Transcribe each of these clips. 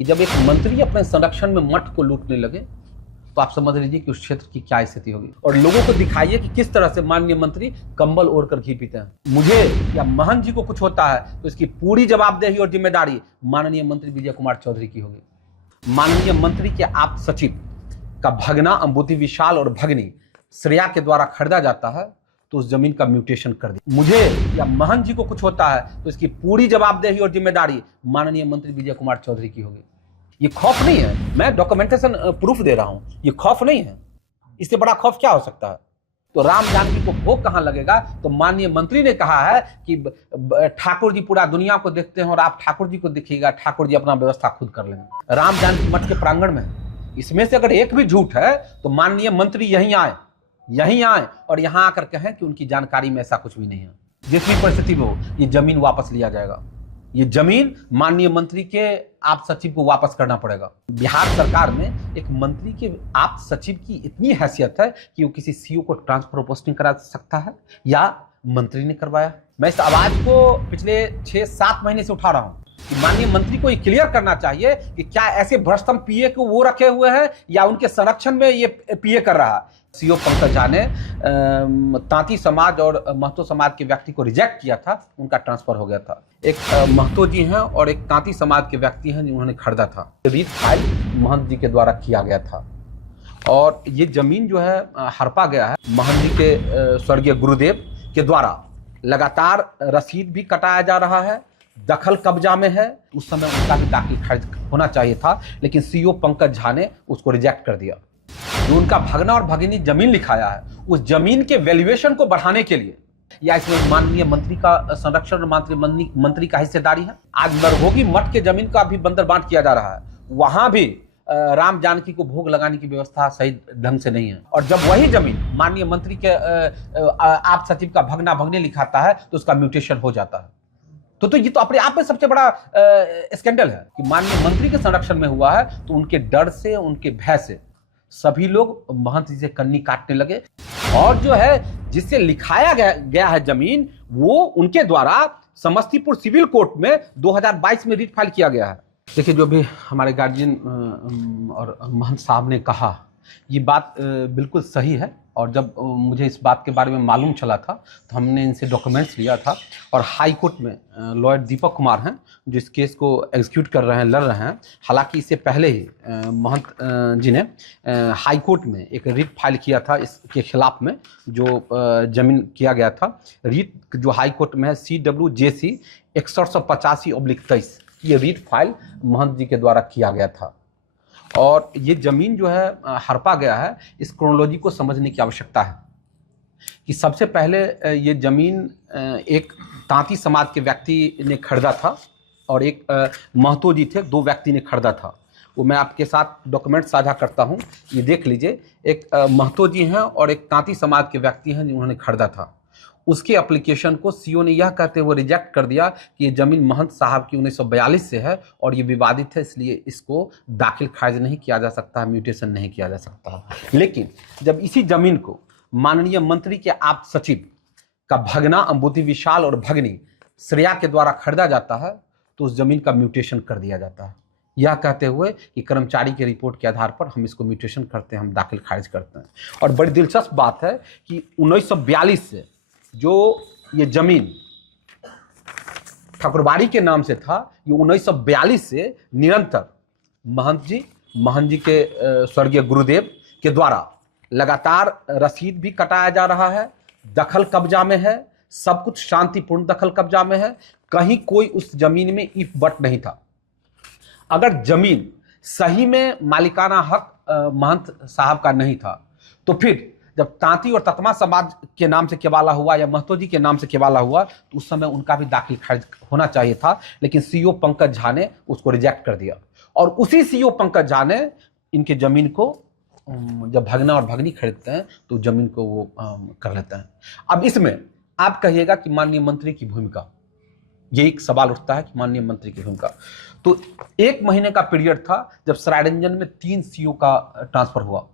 कि जब एक मंत्री अपने संरक्षण में मठ को लूटने लगे तो आप समझ लीजिए कि उस क्षेत्र की क्या स्थिति होगी। और लोगों को दिखाइए कि किस तरह से माननीय मंत्री कंबल ओढ़कर घी पीते हैं। मुझे या महंत जी को कुछ होता है तो इसकी पूरी जवाबदेही और जिम्मेदारी माननीय मंत्री विजय कुमार चौधरी की होगी। माननीय मंत्री के आप सचिव का भगना अंबुति विशाल और भगनी श्रेया के द्वारा खरीदा जाता है तो उस जमीन का म्यूटेशन कर दिया। मुझे या महंत जी को कुछ होता है तो इसकी पूरी जवाबदेही और जिम्मेदारी माननीय मंत्री विजय कुमार चौधरी की होगी। ये खौफ नहीं है, मैं डॉक्यूमेंटेशन प्रूफ दे रहा हूं, ये खौफ नहीं है। इससे बड़ा खौफ क्या हो सकता है? तो राम जानकी को भोग कहां लगेगा? तो माननीय मंत्री ने कहा है कि ठाकुर जी पूरा दुनिया को देखते हैं और आप ठाकुर जी को देखिएगा, ठाकुर जी अपना व्यवस्था खुद कर लेंगे। राम जानकी मठ के प्रांगण में इसमें से अगर एक भी झूठ है तो माननीय मंत्री यहीं आए और यहां आकर कहें कि उनकी जानकारी में ऐसा कुछ भी नहीं है। जिस भी परिस्थिति में हो ये जमीन वापस लिया जाएगा। ये जमीन माननीय मंत्री के आप सचिव को वापस करना पड़ेगा। बिहार सरकार में एक मंत्री के आप सचिव की इतनी हैसियत है कि वो किसी सीओ को ट्रांसफर पोस्टिंग करा सकता है या मंत्री ने करवाया। मैं इस आवाज को पिछले 6-7 महीने से उठा रहा हूं कि माननीय मंत्री को ये क्लियर करना चाहिए कि क्या ऐसे भ्रष्टम पीए को वो रखे हुए हैं या उनके संरक्षण में ये पीए कर रहा है। सीओ पंकज झा ने तांती समाज और महतो समाज के व्यक्ति को रिजेक्ट किया था, उनका ट्रांसफर हो गया था। एक महतो जी हैं और एक तांती समाज के व्यक्ति हैं जिन्होंने खरीदा था। रीत फाइल महंत जी के द्वारा किया गया था और ये जमीन जो है हड़पा गया है। महंत जी के स्वर्गीय गुरुदेव के द्वारा लगातार रसीद भी कटाया जा रहा है, दखल कब्जा में है। उस समय उनका भी दाखिल खारिज होना चाहिए था, लेकिन सीओ पंकज झा ने उसको रिजेक्ट कर दिया। जो उनका भगना और भगिनी जमीन लिखाया है, उस जमीन के वैल्यूएशन को बढ़ाने के लिए या इसमें माननीय मंत्री का संरक्षण मंत्री का हिस्सेदारी है। आज नरभोगी मठ के जमीन का भी बंदरबांट किया जा रहा है, वहां भी राम जानकी को भोग लगाने की व्यवस्था सही ढंग से नहीं है। और जब वही जमीन माननीय मंत्री के आप सचिव का भगना भगनी लिखाता है तो उसका म्यूटेशन हो जाता है। तो ये तो अपने आप में सबसे बड़ा स्कैंडल है कि माननीय मंत्री के संरक्षण में हुआ है तो उनके डर से, उनके भय से सभी लोग महंत जी से कन्नी काटने लगे। और जो है जिससे लिखाया गया है जमीन, वो उनके द्वारा समस्तीपुर सिविल कोर्ट में 2022 में रीट फाइल किया गया है। देखिए, जो भी हमारे गार्जियन और महंत साहब ने कहा ये बात बिल्कुल सही है। और जब मुझे इस बात के बारे में मालूम चला था तो हमने इनसे डॉक्यूमेंट्स लिया था और हाई कोर्ट में लॉयर दीपक कुमार हैं जो इस केस को एग्जीक्यूट कर रहे हैं, लड़ रहे हैं। हालांकि इससे पहले ही महंत जी ने हाई कोर्ट में एक रीट फाइल किया था इसके खिलाफ में जो जमीन किया गया था। रीट जो हाई कोर्ट में है CWJC 6185/23, ये रीट फाइल महंत जी के द्वारा किया गया था। और ये जमीन जो है हड़पा गया है, इस क्रोनोलॉजी को समझने की आवश्यकता है कि सबसे पहले ये जमीन एक तांती समाज के व्यक्ति ने खरीदा था और एक महतो जी थे, 2 व्यक्ति ने खरीदा था। वो मैं आपके साथ डॉक्यूमेंट साझा करता हूँ, ये देख लीजिए। एक महतो जी हैं और एक तांती समाज के व्यक्ति हैं जिन्होंने खरीदा था। उसके एप्लीकेशन को सीओ ने यह कहते हुए रिजेक्ट कर दिया कि ये जमीन महंत साहब की 1942 से है और ये विवादित है, इसलिए इसको दाखिल खारिज नहीं किया जा सकता, म्यूटेशन नहीं किया जा सकता। लेकिन जब इसी जमीन को माननीय मंत्री के आप सचिव का भगना अंबुति विशाल और भगनी श्रेया के द्वारा खरीदा जाता है तो उस जमीन का म्यूटेशन कर दिया जाता है, यह कहते हुए कि कर्मचारी के रिपोर्ट के आधार पर हम इसको म्यूटेशन करते हैं, हम दाखिल खारिज करते हैं। और बड़ी दिलचस्प बात है कि 1942 से जो ये जमीन ठाकुरबाड़ी के नाम से था, ये 1942 से निरंतर महंत जी के स्वर्गीय गुरुदेव के द्वारा लगातार रसीद भी कटाया जा रहा है, दखल कब्जा में है, सब कुछ शांतिपूर्ण दखल कब्जा में है। कहीं कोई उस जमीन में इफ बट नहीं था। अगर जमीन सही में मालिकाना हक महंत साहब का नहीं था तो फिर जब तांती और ततमा समाज के नाम से केवाला हुआ या महतो जी के नाम से केवाला हुआ तो उस समय उनका भी दाखिल खारिज होना चाहिए था, लेकिन सीओ पंकज झा ने उसको रिजेक्ट कर दिया। और उसी सीओ पंकज झा ने इनके जमीन को जब भगना और भगनी खरीदते हैं तो जमीन को वो कर लेते हैं। अब इसमें आप कहिएगा कि माननीय मंत्री की भूमिका, ये एक सवाल उठता है कि माननीय मंत्री की भूमिका। तो 1 महीने का पीरियड था जब सरायरंजन में 3 सीओ का ट्रांसफर हुआ,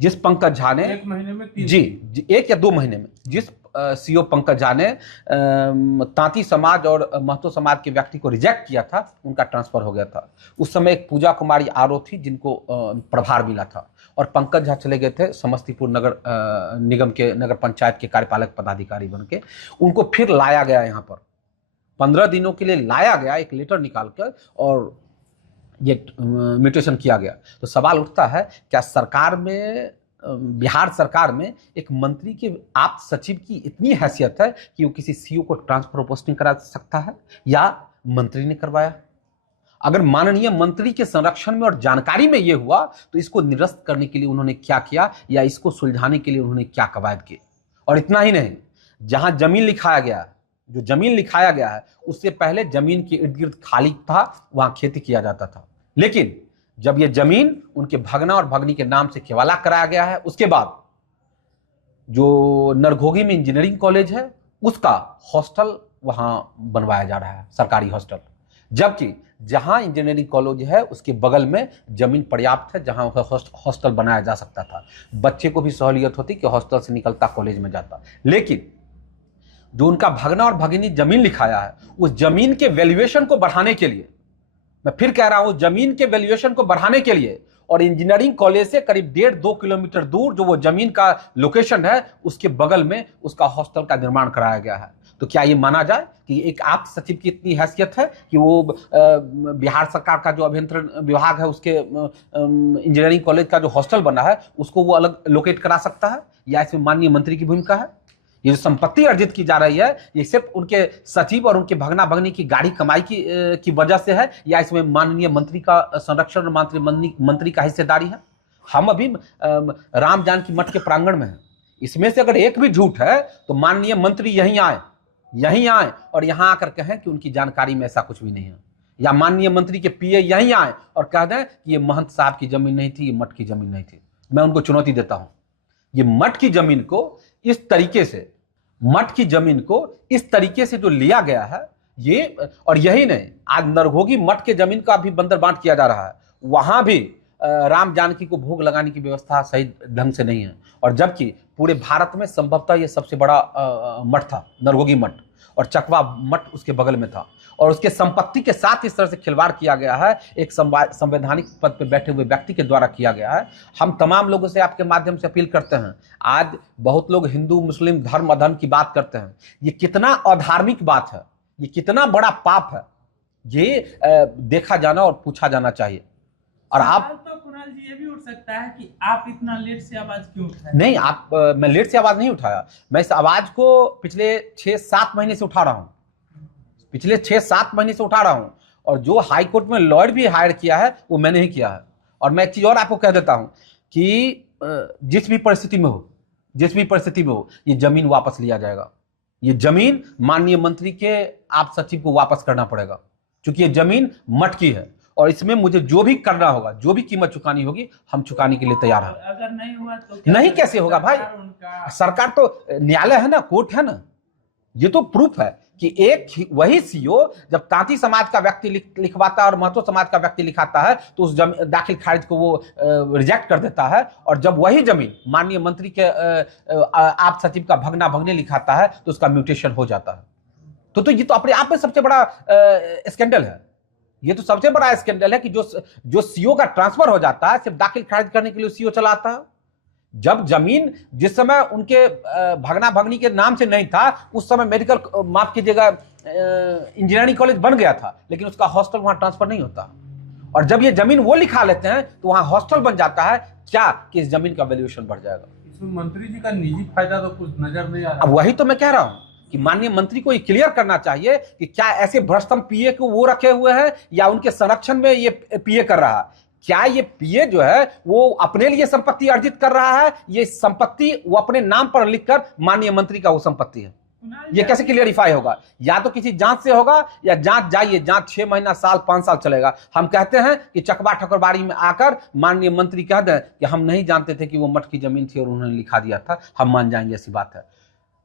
जिस पंकज झा ने 1 महीने में 3 जी 1 या 2 महीने में जिस सीओ पंकज झा ने तांती समाज और महतो समाज के व्यक्ति को रिजेक्ट किया था, उनका ट्रांसफर हो गया था। उस समय एक पूजा कुमारी आरओ थी जिनको प्रभार मिला था, और पंकज झा चले गए थे समस्तीपुर नगर निगम के नगर पंचायत के कार्यपालक पदाधिकारी बन के। उनको फिर लाया गया, यहाँ पर 15 दिनों के लिए लाया गया, एक लेटर निकालकर, और ये म्यूटेशन किया गया। तो सवाल उठता है, क्या सरकार में, बिहार सरकार में एक मंत्री के आप सचिव की इतनी हैसियत है कि वो किसी सीओ को ट्रांसफर पोस्टिंग करा सकता है, या मंत्री ने करवाया? अगर माननीय मंत्री के संरक्षण में और जानकारी में ये हुआ तो इसको निरस्त करने के लिए उन्होंने क्या किया, या इसको सुलझाने के लिए उन्होंने क्या कवायद किए? और इतना ही नहीं, जहां जमीन लिखाया गया है, जो जमीन लिखाया गया है, उससे पहले जमीन के इर्द गिर्द खाली था, वहां खेती किया जाता था। लेकिन जब ये जमीन उनके भगना और भगनी के नाम से केवाला कराया गया है, उसके बाद जो नरघोघी में इंजीनियरिंग कॉलेज है, उसका हॉस्टल वहां बनवाया जा रहा है, सरकारी हॉस्टल। जबकि जहां इंजीनियरिंग कॉलेज है उसके बगल में जमीन पर्याप्त है जहां हॉस्टल बनाया जा सकता था, बच्चे को भी सहूलियत होती कि हॉस्टल से निकलता कॉलेज में जाता। लेकिन जो उनका भगना और भगिनी जमीन लिखाया है, उस जमीन के वैल्यूएशन को बढ़ाने के लिए, मैं फिर कह रहा हूं, जमीन के वैल्यूएशन को बढ़ाने के लिए, और इंजीनियरिंग कॉलेज से करीब 1.5-2 किलोमीटर दूर जो वो जमीन का लोकेशन है, उसके बगल में उसका हॉस्टल का निर्माण कराया गया है। तो क्या ये माना जाए कि एक आप सचिव की इतनी हैसियत है कि वो बिहार सरकार का जो अभियंत्रण विभाग है, उसके इंजीनियरिंग कॉलेज का जो हॉस्टल बना है, उसको वो अलग लोकेट करा सकता है? या इसमें माननीय मंत्री की भूमिका है? ये जो संपत्ति अर्जित की जा रही है, ये सिर्फ उनके सचिव और उनके भगना भगनी की गाड़ी कमाई की वजह से है, या इसमें माननीय मंत्री का संरक्षण और मंत्री का हिस्सेदारी है? हम अभी राम जानकी मठ के प्रांगण में हैं, इसमें से अगर एक भी झूठ है तो माननीय मंत्री यहीं आए और यहां आकर कहें कि उनकी जानकारी में ऐसा कुछ भी नहीं है, या माननीय मंत्री के पीए यहीं आए और कह दें कि ये महंत साहब की जमीन नहीं थी, ये मठ की जमीन नहीं थी। मैं उनको चुनौती देता हूं, ये मठ की जमीन को इस तरीके से, मठ की जमीन को इस तरीके से जो लिया गया है, ये, और यही नहीं, आज नरघोघी मठ के जमीन का भी बंदर बांट किया जा रहा है, वहां भी राम जानकी को भोग लगाने की व्यवस्था सही ढंग से नहीं है। और जबकि पूरे भारत में संभवतः ये सबसे बड़ा मठ था, नरघोघी मठ, और चकवा मठ उसके बगल में था, और उसके संपत्ति के साथ इस तरह से खिलवाड़ किया गया है, एक संवैधानिक पद पर बैठे हुए व्यक्ति के द्वारा किया गया है। हम तमाम लोगों से आपके माध्यम से अपील करते हैं, आज बहुत लोग हिंदू मुस्लिम धर्म अधर्म की बात करते हैं, ये कितना अधार्मिक बात है, ये कितना बड़ा पाप है, ये देखा जाना और पूछा जाना चाहिए। और आप तो कुणाल जी, ये भी उठ सकता है कि आप इतना लेट से आवाज क्यों उठाए? नहीं, मैं लेट से आवाज नहीं उठाया, मैं इस आवाज को पिछले 6-7 महीने से उठा रहा हूं, पिछले 6-7 महीने से उठा रहा हूं। और जो हाई कोर्ट में लॉयर भी हायर किया है वो मैंने ही किया है। और मैं एक चीज और आपको कह देता हूं कि जिस भी परिस्थिति में हो, ये जमीन वापस लिया जाएगा। ये जमीन माननीय मंत्री के आप सचिव को वापस करना पड़ेगा, क्योंकि ये जमीन मठ की है, और इसमें मुझे जो भी करना होगा, जो भी कीमत चुकानी होगी, हम चुकाने के लिए तैयार हैं। अगर नहीं हुआ तो नहीं कैसे होगा भाई? सरकार तो न्यायालय है ना, कोर्ट है ना, ये तो प्रूफ है कि एक वही सीओ जब तांती समाज का व्यक्ति लिखवाता है और महतो समाज का व्यक्ति लिखाता है, तो उस दाखिल खारिज को वो रिजेक्ट कर देता है, और जब वही जमीन माननीय मंत्री के आप सचिव का भगना भगने लिखाता है तो उसका म्यूटेशन हो जाता है। तो ये तो अपने आप में सबसे बड़ा स्कैंडल है। ये तो सबसे बड़ा स्कैंडल है कि जो सीओ का ट्रांसफर हो जाता है सिर्फ दाखिल खारिज करने के लिए सीओ चला आता है। जब जमीन जिस समय उनके भगना भगनी के नाम से नहीं था, उस समय मेडिकल, माफ कीजिएगा, इंजीनियरिंग कॉलेज बन गया था, लेकिन उसका हॉस्टल वहां ट्रांसफर नहीं होता। और जब ये जमीन वो लिखा लेते हैं तो वहां हॉस्टल बन जाता है, क्या कि इस जमीन का वैल्यूएशन बढ़ जाएगा। इसमें मंत्री जी का निजी फायदा तो कुछ नजर नहीं आ रहा। अब वही तो मैं कह रहा हूं कि माननीय मंत्री को ये क्लियर करना चाहिए कि क्या ऐसे भ्रष्टम पीए को वो रखे हुए हैं, या उनके संरक्षण में ये पीए कर रहा है? क्या ये पीए जो है वो अपने लिए संपत्ति अर्जित कर रहा है, ये संपत्ति वो अपने नाम पर लिखकर माननीय मंत्री का वो संपत्ति है? ये कैसे क्लियरिफाई होगा? या तो किसी जांच से होगा, या जांच जाइए, जांच 6 महीना, साल, 5 साल चलेगा। हम कहते हैं कि चकवा ठकुरबाड़ी में आकर माननीय मंत्री कह दें कि हम नहीं जानते थे कि वो मठ की जमीन थी और उन्होंने लिखा दिया था, हम मान जाएंगे, ऐसी बात है।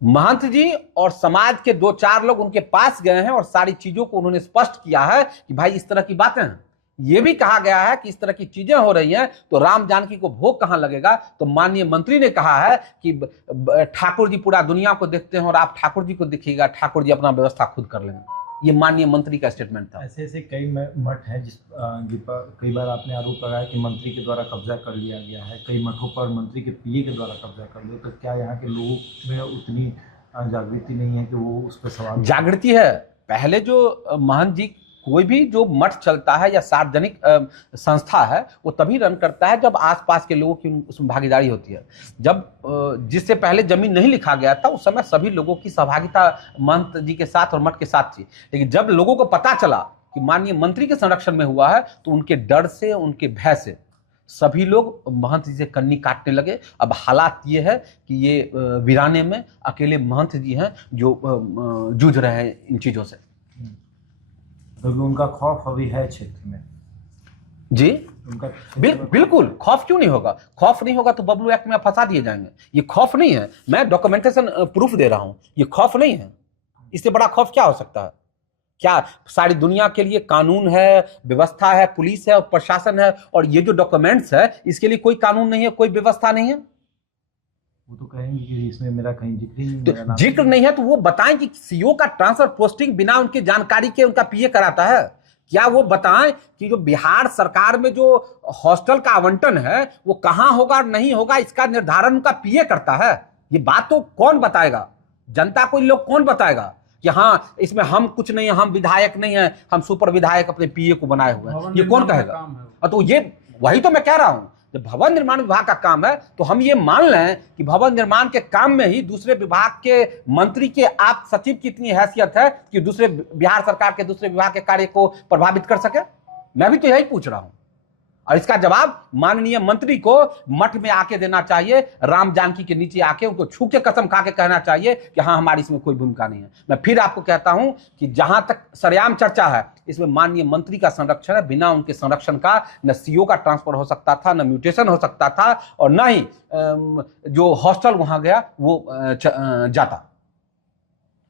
महंत जी और समाज के 2-4 लोग उनके पास गए हैं और सारी चीजों को उन्होंने स्पष्ट किया है कि भाई इस तरह की बातें हैं, ये भी कहा गया है कि इस तरह की चीजें हो रही हैं तो राम जानकी को भोग कहां लगेगा। तो माननीय मंत्री ने कहा है कि ठाकुर जी पूरा दुनिया को देखते हैं और आप ठाकुर जी को देखिएगा, ठाकुर जी अपना व्यवस्था खुद कर लेंगे। ये माननीय मंत्री का स्टेटमेंट था। ऐसे ऐसे कई मठ हैं जिन पर कई बार आपने आरोप लगाया कि मंत्री के द्वारा कब्जा कर लिया गया है, कई मठों पर मंत्री के पीए के द्वारा कब्जा कर लिया, तो क्या यहाँ के लोगों में उतनी जागृति नहीं है कि वो उस पर सवाल? जागृति है। पहले जो महंत जी, कोई भी जो मठ चलता है या सार्वजनिक संस्था है वो तभी रन करता है जब आसपास के लोगों की उसमें भागीदारी होती है। जब जिससे पहले जमीन नहीं लिखा गया था उस समय सभी लोगों की सहभागिता महंत जी के साथ और मठ के साथ थी। लेकिन जब लोगों को पता चला कि माननीय मंत्री के संरक्षण में हुआ है तो उनके डर से, उनके भय से सभी लोग महंत जी से कन्नी काटने लगे। अब हालात ये है कि ये वीराने में अकेले महंत जी हैं जो जूझ रहे हैं इन चीजों से, क्योंकि उनका खौफ अभी है क्षेत्र में। जी उनका बिल्कुल खौफ क्यों नहीं होगा? खौफ नहीं होगा तो बबलू एक्ट में फंसा दिए जाएंगे। ये खौफ नहीं है, मैं डॉक्यूमेंटेशन प्रूफ दे रहा हूं। ये खौफ नहीं है। इससे बड़ा खौफ क्या हो सकता है? क्या सारी दुनिया के लिए कानून है, व्यवस्था है, पुलिस है और प्रशासन है, और ये जो डॉक्यूमेंट्स है इसके लिए कोई कानून नहीं है, कोई व्यवस्था नहीं है। वो तो कहेंगे कि इसमें मेरा कहीं जिक्र ही नहीं, तो जिक्र नहीं है तो वो बताएं कि सीओ का ट्रांसफर पोस्टिंग बिना उनकी जानकारी के उनका पीए कराता है क्या? वो बताएं कि जो बिहार सरकार में जो हॉस्टल का आवंटन है वो कहां होगा और नहीं होगा, इसका निर्धारण उनका पीए करता है। ये बात तो कौन बताएगा? जनता को लोग कौन बताएगा कि हाँ इसमें हम कुछ नहीं है, हम विधायक नहीं है, हम सुपर विधायक अपने पीए को बनाए हुए हैं, ये कौन कहेगा? तो ये वही तो मैं कह रहा हूं, जब भवन निर्माण विभाग का काम है तो हम ये मान लें कि भवन निर्माण के काम में ही दूसरे विभाग के मंत्री के आप सचिव की इतनी हैसियत है कि दूसरे बिहार सरकार के दूसरे विभाग के कार्य को प्रभावित कर सके। मैं भी तो यही पूछ रहा हूं और इसका जवाब माननीय मंत्री को मठ में आके देना चाहिए। राम जानकी के नीचे आके उनको छू के कसम खा के कहना चाहिए कि हाँ हमारी इसमें कोई भूमिका नहीं है। मैं फिर आपको कहता हूं कि जहां तक सरेआम चर्चा है इसमें माननीय मंत्री का संरक्षण है। बिना उनके संरक्षण का न सीओ का ट्रांसफर हो सकता था, न म्यूटेशन हो सकता था, और न ही जो हॉस्टल वहां गया वो जाता।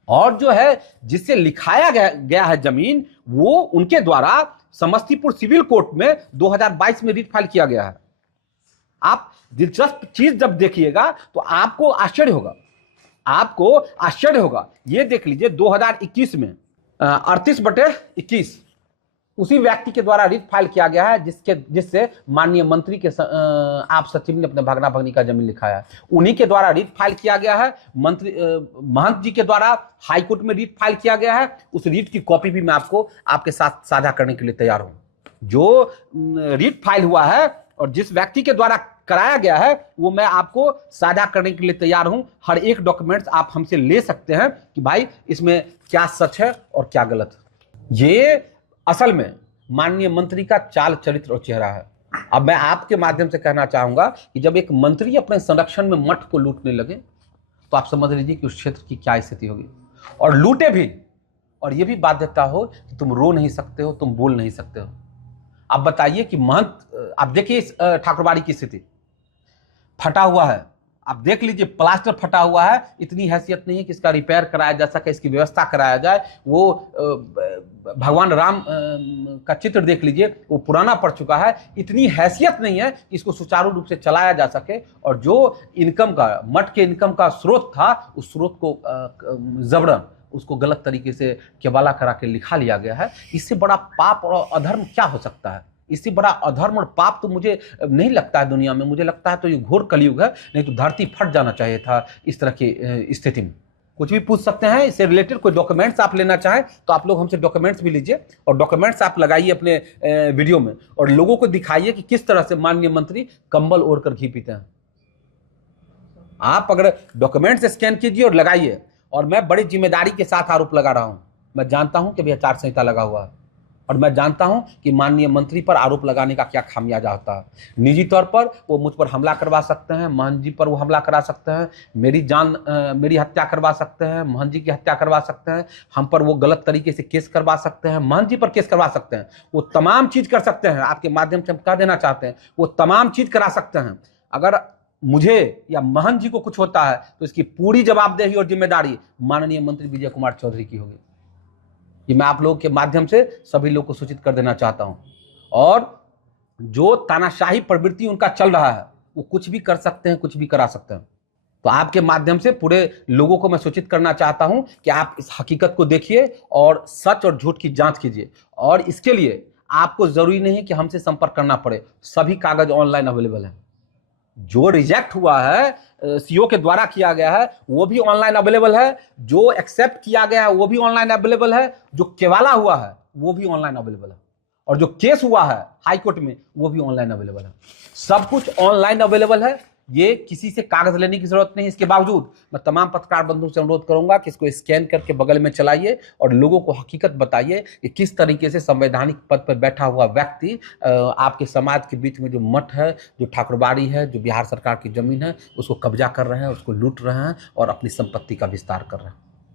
और जो है जिससे लिखाया गया है जमीन, वो उनके द्वारा समस्तीपुर सिविल कोर्ट में 2022 में रिट फाइल किया गया है। आप दिलचस्प चीज जब देखिएगा तो आपको आश्चर्य होगा। ये देख लीजिए 2021 में 38/21 उसी व्यक्ति के द्वारा रिट फाइल किया गया है जिससे माननीय मंत्री के आप सचिव ने अपने भगना भगनी का जमीन लिखाया है। उन्हीं के द्वारा रिट फाइल किया गया है। मंत्री महंत जी के द्वारा हाईकोर्ट में रिट फाइल किया गया है। उस रिट की कॉपी भी मैं आपको आपके साथ साझा करने के लिए तैयार हूं। जो रिट फाइल हुआ है और जिस व्यक्ति के द्वारा कराया गया है वो मैं आपको साझा करने के लिए तैयार हूं। हर एक डॉक्यूमेंट्स आप हमसे ले सकते हैं कि भाई इसमें क्या सच है और क्या गलत है। ये असल में माननीय मंत्री का चाल, चरित्र और चेहरा है। अब मैं आपके माध्यम से कहना चाहूंगा कि जब एक मंत्री अपने संरक्षण में मठ को लूटने लगे तो आप समझ लीजिए कि उस क्षेत्र की क्या स्थिति होगी। और लूटे भी, और यह भी बाध्यता हो कि तुम रो नहीं सकते हो, तुम बोल नहीं सकते हो। आप बताइए कि महंत, आप देखिए इस ठाकुरबाड़ी की स्थिति, फटा हुआ है। आप देख लीजिए प्लास्टर फटा हुआ है, इतनी हैसियत नहीं है कि इसका रिपेयर कराया जा सके, इसकी व्यवस्था कराया जाए। वो भगवान राम का चित्र देख लीजिए, वो पुराना पड़ चुका है। इतनी हैसियत नहीं है कि इसको सुचारू रूप से चलाया जा सके। और जो इनकम का, मठ के इनकम का स्रोत था, उस स्रोत को जबरन उसको गलत तरीके से केवाला करा के लिखा लिया गया है। इससे बड़ा पाप और अधर्म क्या हो सकता है? इससे बड़ा अधर्म और पाप तो मुझे नहीं लगता है दुनिया में। मुझे लगता है तो ये घोर कलयुग है, नहीं तो धरती फट जाना चाहिए था इस तरह की स्थिति में। कुछ भी पूछ सकते हैं इससे रिलेटेड। कोई डॉक्यूमेंट्स आप लेना चाहें तो आप लोग हमसे डॉक्यूमेंट्स भी लीजिए और डॉक्यूमेंट्स आप लगाइए अपने वीडियो में और लोगों को दिखाइए कि किस तरह से माननीय मंत्री कंबल ओढ़कर घी पीते हैं। आप अगर डॉक्यूमेंट्स स्कैन कीजिए और लगाइए। और मैं बड़ी जिम्मेदारी के साथ आरोप लगा रहा हूं। मैं जानता हूं कि भी आचार संहिता लगा हुआ है और मैं जानता हूं कि माननीय मंत्री पर आरोप लगाने का क्या खामियाजा होता है। निजी तौर पर वो मुझ पर हमला करवा सकते हैं, महंत जी पर वो हमला करा सकते हैं, मेरी हत्या करवा सकते हैं, महंत जी की हत्या करवा सकते हैं, हम पर वो गलत तरीके से केस करवा सकते हैं, महंत जी पर केस करवा सकते हैं। वो तमाम चीज कर सकते हैं। आपके माध्यम से हम कह देना चाहते हैं वो तमाम चीज करा सकते हैं। अगर मुझे या महंत जी को कुछ होता है तो इसकी पूरी जवाबदेही और जिम्मेदारी माननीय मंत्री विजय कुमार चौधरी की होगी। ये मैं आप लोगों के माध्यम से सभी लोग को सूचित कर देना चाहता हूं। और जो तानाशाही प्रवृत्ति उनका चल रहा है वो कुछ भी कर सकते हैं, कुछ भी करा सकते हैं। तो आपके माध्यम से पूरे लोगों को मैं सूचित करना चाहता हूं कि आप इस हकीकत को देखिए और सच और झूठ की जांच कीजिए। और इसके लिए आपको जरूरी नहीं है कि हमसे संपर्क करना पड़े, सभी कागज ऑनलाइन अवेलेबल है। जो रिजेक्ट हुआ है सीओ के द्वारा किया गया है वो भी ऑनलाइन अवेलेबल है, जो एक्सेप्ट किया गया है वो भी ऑनलाइन अवेलेबल है, जो केवाला हुआ है वो भी ऑनलाइन अवेलेबल है, और जो केस हुआ है हाई कोर्ट में वो भी ऑनलाइन अवेलेबल है। सब कुछ ऑनलाइन अवेलेबल है, ये किसी से कागज लेने की जरूरत नहीं। इसके बावजूद मैं तमाम पत्रकार बंधुओं से अनुरोध करूंगा कि इसको स्कैन करके बगल में चलाइए और लोगों को हकीकत बताइए कि किस तरीके से संवैधानिक पद पर बैठा हुआ व्यक्ति आपके समाज के बीच में जो मठ है, जो ठाकुरबाड़ी है, जो बिहार सरकार की जमीन है, उसको कब्जा कर रहे हैं, उसको लूट रहे हैं और अपनी संपत्ति का विस्तार कर रहे हैं।